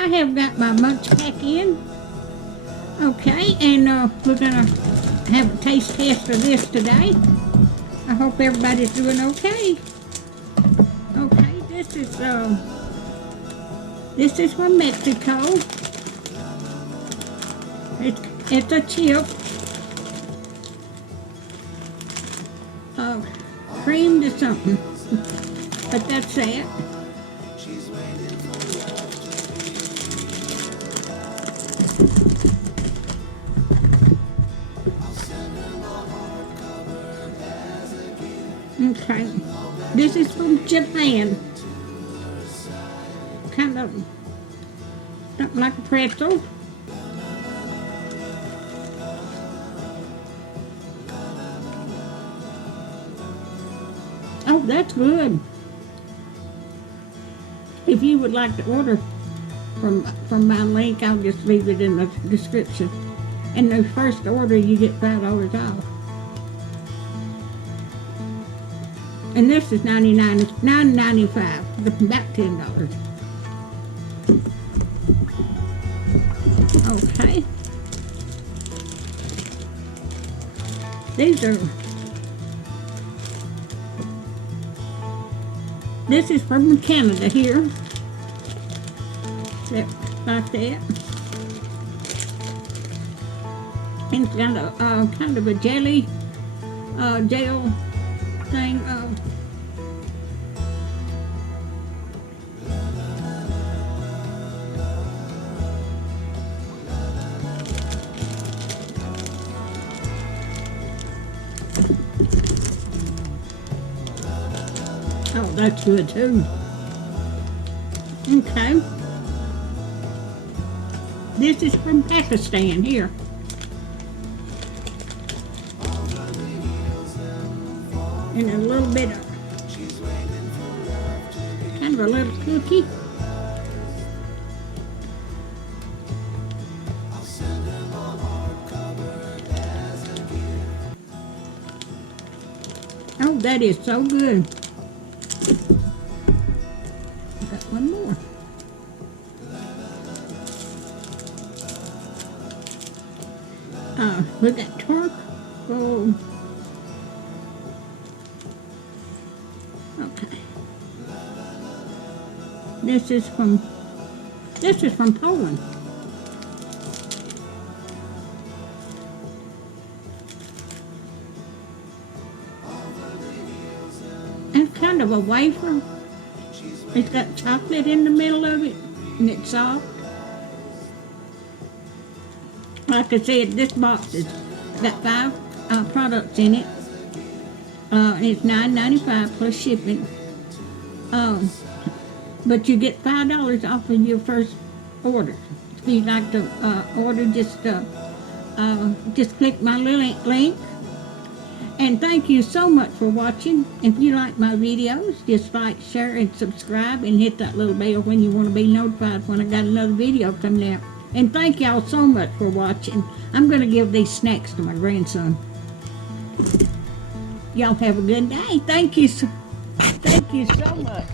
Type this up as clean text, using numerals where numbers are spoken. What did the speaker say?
I have got my MunchPak in. Okay, and we're gonna have a taste test of this today. I hope everybody's doing okay. Okay, this is from Mexico. It's a chip. Creamed or something. But that's it. Okay, this is from Japan. Kind of something like a pretzel. Oh, that's good. If you would like to order from my link, I'll just leave it in the description. And the first order, you get $5 off. And this is $9.95, about $10. Okay. This is from Canada here. Like that. And kind of a jelly, gel thing. Oh, that's good too. Okay. This is from Pakistan here. And a little bit of, kind of a little cookie. Oh, that is so good. Got one more. We got charcoal. Okay. This is from Poland. It's kind of a wafer. It's got chocolate in the middle of it, and it's soft. Like I said, this box has got 5 products in it. And it's $9.95 plus shipping. But you get $5 off of your first order. If you'd like to order, just click my little link. And thank you so much for watching. If you like my videos, just like, share, and subscribe, and hit that little bell when you want to be notified when I got another video coming out. And thank y'all so much for watching. I'm going to give these snacks to my grandson. Y'all have a good day. Thank you so much.